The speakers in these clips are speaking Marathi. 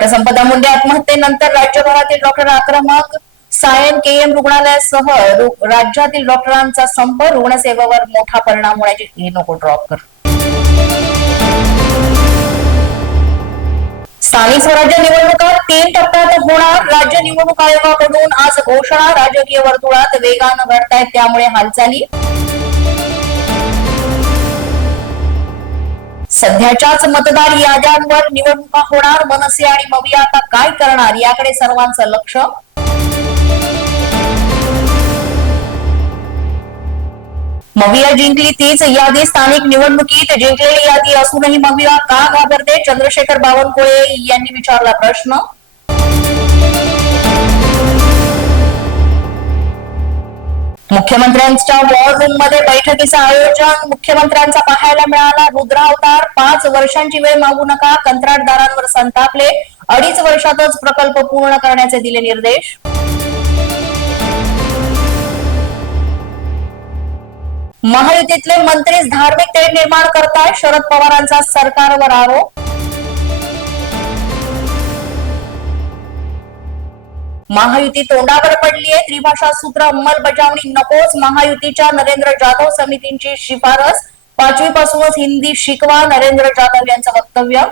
डॉक्टर संपदा मुंडे आत्महत्येनंतर राज्यभरातील डॉक्टर आक्रमक सायन केएम रुग्णालयासह राज्यातील डॉक्टरांचा संप रुग्णसेवेवर मोठा परिणाम होण्याची हे नको ड्रॉप कर. स्थानिक स्वराज्य निवडणुका तीन टप्प्यात होणार. राज्य निवडणूक आयोगाकडून आज घोषणा. राजकीय वर्तुळात वेगानं घडतायत त्यामुळे हालचाली. सध्याच्याच मतदार याद्यांवर निवडणुका होणार मनसे आणि मविया आता काय करणार याकडे सर्वांचं लक्ष. मविया जिंकली तीच यादी स्थानिक निवडणुकीत जिंकलेली यादी असूनही मविया का घाबरते? चंद्रशेखर बावनकुळे यांनी विचारला प्रश्न. मुख्यमंत्र्यांच्या वॉर रूममध्ये बैठकीचं आयोजन. मुख्यमंत्र्यांचा पाहायला मिळाला रुद्रावतार. पाच वर्षांची वेळ मागू नका. कंत्राटदारांवर संतापले. अडीच वर्षातच प्रकल्प पूर्ण करण्याचे दिले निर्देश. महायुतीतले मंत्रीच धार्मिक तेढ निर्माण करताय शरद पवारांचा सरकारवर आरोप. महायुती तोंडावर पडलीये. त्रिभाषा सूत्र अंमलबजावणी नकोच. महायुतीच्या नरेंद्र जाधव समितींची शिफारस. पाचवी पासूनच हिंदी शिकवा नरेंद्र जाधव यांचं वक्तव्य.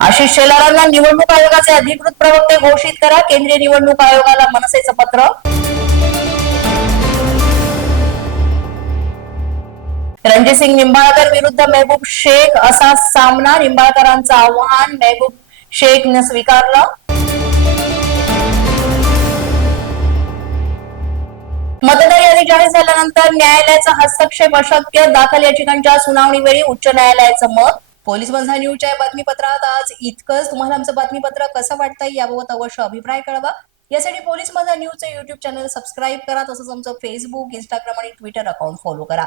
आशिष शेलारांना निवडणूक आयोगाचे अधिकृत प्रवक्ते घोषित करा. केंद्रीय निवडणूक आयोगाला मनसेचं पत्र. रणजितसिंग निंबाळकर विरुद्ध मेहबूब शेख असा सामना निंबाळकरांचं आव्हान. मेहबूब शेखनं स्वीकारलं. मतदार यादी जाहीर झाल्यानंतर न्यायालयाचा हस्तक्षेप अशक्य. दाखल याचिकांच्या सुनावणीवेळी उच्च न्यायालयाचं मत. पोलीस बंधा न्यूजच्या या बातमीपत्रात आज इतकंच. तुम्हाला आमचं बातमीपत्र कसं वाटतंय याबाबत अवश्य अभिप्राय कळवा. यासाठी पोलीस बंधा न्यूजचं युट्यूब चॅनल सबस्क्राईब करा. तसंच आमचं फेसबुक इंस्टाग्राम आणि ट्विटर अकाउंट फॉलो करा.